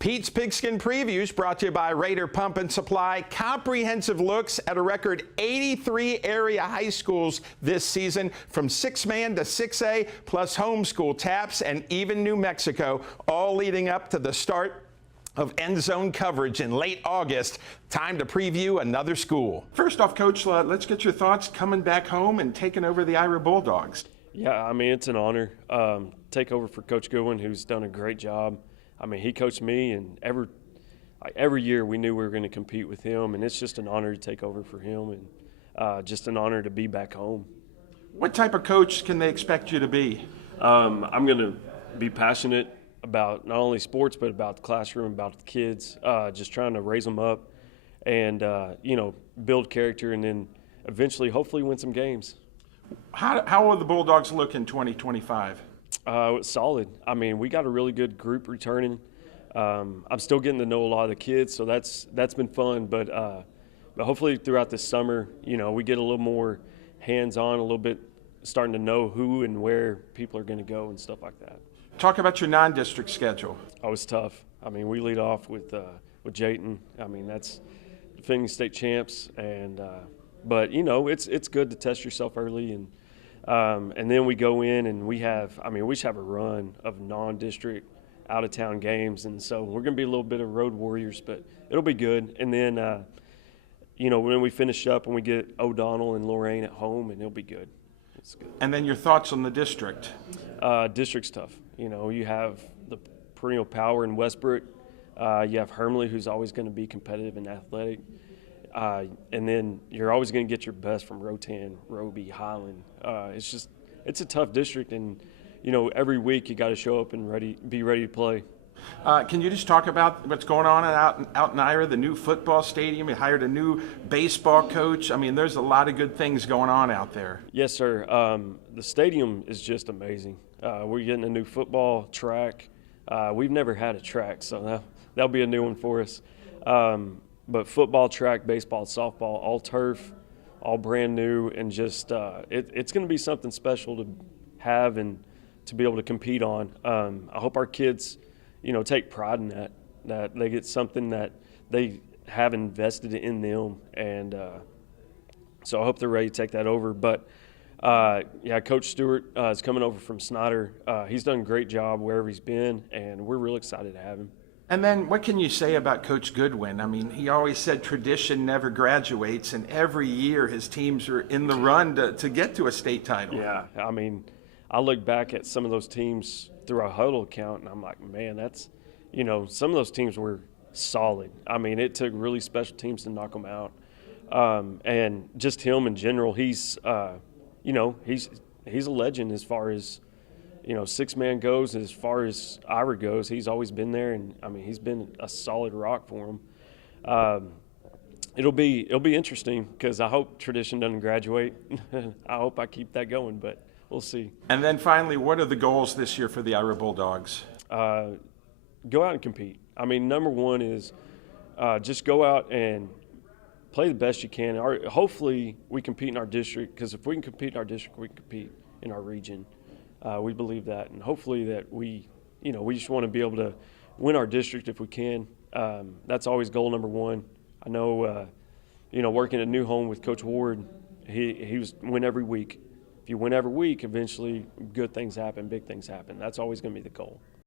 Pete's Pigskin Previews brought to you by Raider Pump and Supply. Comprehensive looks at a record 83 area high schools this season, from 6-man to 6A, plus homeschool taps, and even New Mexico, all leading up to the start of end zone coverage in late August. Time to preview another school. First off, Coach, let's get your thoughts coming back home and taking over the Ira Bulldogs. Yeah, I mean, it's an honor. Take over for Coach Goodwin, who's done a great job. I mean, he coached me, and every year we knew we were going to compete with him, and it's just an honor to take over for him, and just an honor to be back home. What type of coach can they expect you to be? I'm going to be passionate about not only sports but about the classroom, about the kids, just trying to raise them up and, build character, and then eventually hopefully win some games. How will the Bulldogs look in 2025? It's solid. I mean, we got a really good group returning. I'm still getting to know a lot of the kids, so that's been fun. But hopefully throughout this summer, we get a little more hands-on, a little bit starting to know who and where people are going to go and stuff like that. Talk about your non-district schedule. Oh, it's tough. I mean, we lead off with Jayton. I mean, that's defending state champs, and but it's good to test yourself early, and then we go in and we just have a run of non-district out-of-town games, and so we're going to be a little bit of road warriors, but it'll be good. And then when we finish up and we get O'Donnell and Lorain at home, and it'll be good. It's good. And then your thoughts on the district? District's tough. You have the perennial power in Westbrook. You have Hermley, who's always going to be competitive and athletic. And then you're always going to get your best from Rotan, Roby, Highland. It's a tough district, and every week you got to show up and be ready to play. Can you just talk about what's going on out in Ira, the new football stadium? You hired a new baseball coach. I mean, there's a lot of good things going on out there. Yes, sir. The stadium is just amazing. We're getting a new football track. We've never had a track, so that'll be a new one for us. But football, track, baseball, softball, all turf, all brand new, and just it's going to be something special to have and to be able to compete on. I hope our kids, take pride in that they get something that they have invested in them, and so I hope they're ready to take that over. But Coach Stewart is coming over from Snyder. He's done a great job wherever he's been, and we're real excited to have him. And then what can you say about Coach Goodwin? I mean, he always said tradition never graduates, and every year his teams are in the run to get to a state title. Yeah, I mean, I look back at some of those teams through our huddle count, and I'm like, man, that's, some of those teams were solid. I mean, it took really special teams to knock them out. And just him in general, he's a legend as far as, 6-man goes. As far as Ira goes, he's always been there, and I mean, he's been a solid rock for him. It'll be interesting because I hope tradition doesn't graduate. I hope I keep that going, but we'll see. And then finally, what are the goals this year for the Ira Bulldogs? Go out and compete. I mean, number one is just go out and play the best you can. Hopefully we compete in our district, because if we can compete in our district, we can compete in our region. We believe that, and hopefully that we just want to be able to win our district if we can. That's always goal number one. I know, working at New Home with Coach Ward, he was win every week. If you win every week, eventually good things happen, big things happen. That's always going to be the goal.